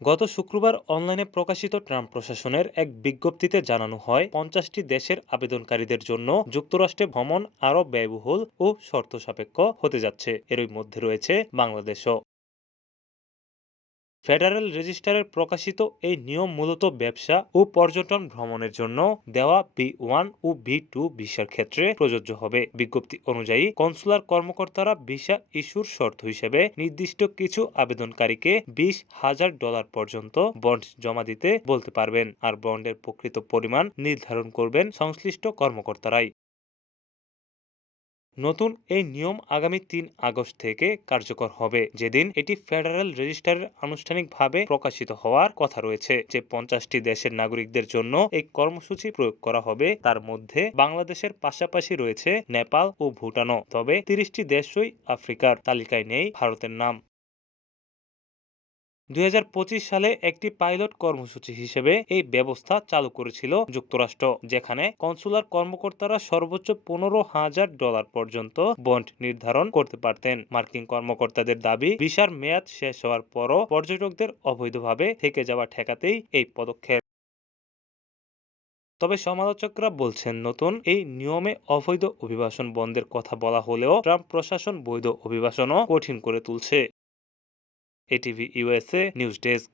গত শুক্রবার অনলাইনে প্রকাশিত ট্রাম্প প্রশাসনের এক বিজ্ঞপ্তিতে জানানো হয় 50টি দেশের আবেদনকারীদের জন্য যুক্তরাষ্ট্রে ভ্রমণ আরও ব্যয়বহুল ও শর্তসাপেক্ষ হতে যাচ্ছে। এরই মধ্যে রয়েছে বাংলাদেশও। ফেডারেল রেজিস্টারে প্রকাশিত এই নিয়ম মূলত ব্যবসা ও পর্যটন ভ্রমণের জন্য দেওয়া B1 ও B2 ভিসার ক্ষেত্রে প্রযোজ্য হবে। বিজ্ঞপ্তি অনুযায়ী কনসুলার কর্মকর্তারা ভিসা ইস্যুর শর্ত হিসেবে নির্দিষ্ট কিছু আবেদনকারীকে $20,000 পর্যন্ত বন্ড জমা দিতে বলতে পারবেন, আর বন্ডের প্রকৃত পরিমাণ নির্ধারণ করবেন সংশ্লিষ্ট কর্মকর্তারাই। নতুন এই নিয়ম আগামী ৩ আগস্ট থেকে কার্যকর হবে, যেদিন এটি ফেডারেল রেজিস্টারে আনুষ্ঠানিকভাবে প্রকাশিত হওয়ার কথা রয়েছে। যে 50টি দেশের নাগরিকদের জন্য এই কর্মসূচি প্রয়োগ করা হবে তার মধ্যে বাংলাদেশের পাশাপাশি রয়েছে নেপাল ও ভুটানও। তবে 30টি দেশই আফ্রিকার। তালিকায় নেই ভারতের নাম। 2025 সালে একটি পাইলট কর্মসূচি হিসেবে এই ব্যবস্থা চালু করেছিল যুক্তরাষ্ট্র, যেখানে কনসুলার কর্মকর্তারা সর্বোচ্চ $15,000 পর্যন্ত বন্ড নির্ধারণ করতে পারতেন। মার্কিন কর্মকর্তাদের দাবি, ভিসার মেয়াদ শেষ হওয়ার পরও পর্যটকদের অবৈধভাবে থেকে যাওয়া ঠেকাতেই এই পদক্ষেপ। তবে সমালোচকরা বলছেন, নতুন এই নিয়মে অবৈধ অভিবাসন বন্ধের কথা বলা হলেও ট্রাম্প প্রশাসন বৈধ অভিবাসনও কঠিন করে তুলছে। ATV USA news desk.